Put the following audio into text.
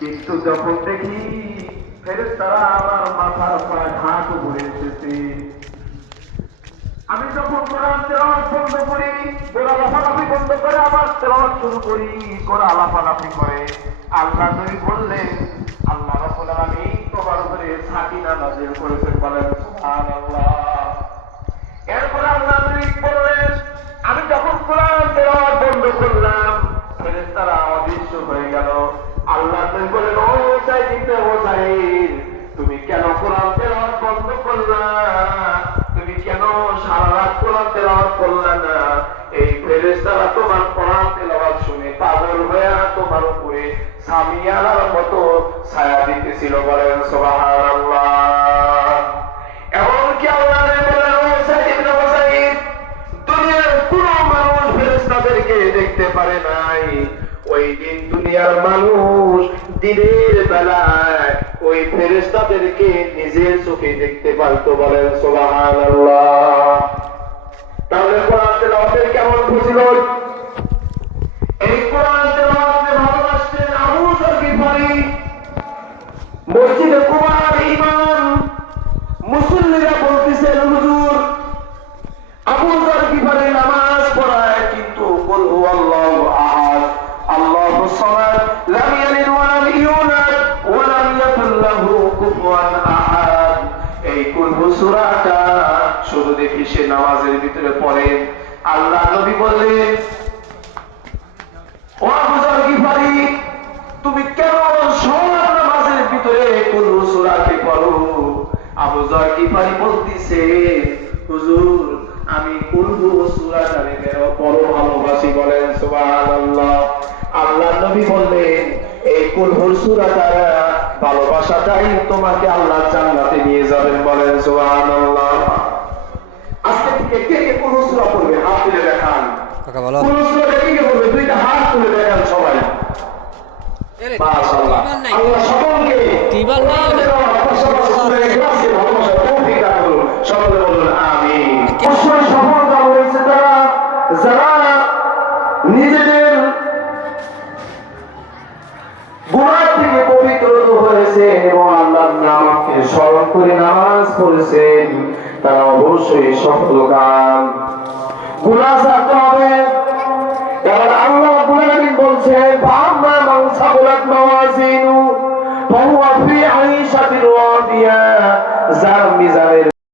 কিন্তু যখন দেখি ফেরেশতারা আমার মাথার পা ঢাক উপরে এসেছে, আমি যখন কোরআন তেলাওয়াত বন্ধ করি, গোড়া লাফালাফি বন্ধ করে আবার তেলাওয়াত শুরু করি, গোড়া লাফালাফি করে। আল্লাহ নবী বললেন, আল্লাহ রাব্বুল আলামিন তোমার উপরে সাকিনা নাযিল করেছেন, বলেন সুবহানাল্লাহ। এরপর আল্লাহ নবী বললেন, আমি যখন কোরআন তেলাওয়াত বন্ধ করলাম, ফেরেশতারা অদৃশ্য হয়ে গেল। আল্লাহ নবী বললেন, ও সাইয়্যিদ, তুমি কেন কোরআন তেলাওয়াত বন্ধ করলা? তুমি কেন সারা রাত কোরআন তেলাওয়াত করলা না? এই ফেরেশতারা তোমার কোরআন তেলাওয়াত শুনে পাগল হয়ে তোমার উপরে সামিয়ানার মতো ছায়া দিতেছিল, বলেন সুবহানাল্লাহ। এমনকি আল্লাহ বলেন, ও সাইয়্যিদ, দুনিয়ার কোন মানুষ ফেরেশতাদেরকে দেখতে পারে নাই। ওই দিন দুনিয়ার মানুষ দিনের বেলায় ওই ফেরেশতাদেরকে নিজের চোখে দেখতে পারতো, বলেন সুবহানাল্লাহ। তাহলে কোরআন তেলাওয়াতের কেমন ফজিলত! এই কোরআন তেলাওয়াতকে ভালোবাসতেন আবু যর গিফারি। মসজিদে কুবার ইমাম মুসল্লিরা বলতেছেন, হুজুর, আবু যর গিফারি নামাজ পড়ায় কিন্তু কুল হুয়াল্লাহু আহাদ, আল্লাহুস সামাদ, লাম ইয়ালিদ ওয়া লাম ইউলাদ ওয়া লাম ইয়াকুল লাহু কুফুয়ান আহাদ, এই কুল হু সূরাটা শুধু দেখি সে নামাজের ভিতরে পড়ে। আল্লাহ নবী বললেন, ও আবু যর গিফারি, তুমি কেন সব নামাজের ভিতরে কুল হু সূরাকে পড়ো? আবু যর গিফারি বলতিছে, হুজুর, আমি কুল হু সূরাটারে বড় ভালোবাসি, বলেন সুবহানাল্লাহ। আল্লাহ নবী বললেন, এই কুল হু সূরাটা ভালোবাসাটাই তোমাকে আল্লাহ জান্নাতে নিয়ে যাবেন, বলেন সুবহানাল্লাহ। আজকে থেকে কে কে কুল হু সূরা পড়বে? হাত তুলে দেখান। কুল হু সূরা কে কে পড়বে? দুইটা হাত তুলে দেখান সবাই। মাশাআল্লাহ। আল্লাহ সকলকে সকলে বলুন আমিন। অবশ্যই সফলতা হয়েছে তারা যারা নিজেদের গুনাহ থেকে পবিত্র হয়েছে এবং আল্লাহর নামকে স্মরণ করে নামাজ পড়েছেন, তারা অবশ্যই সফলকাম। গুনাহ ছাড়তে হবে,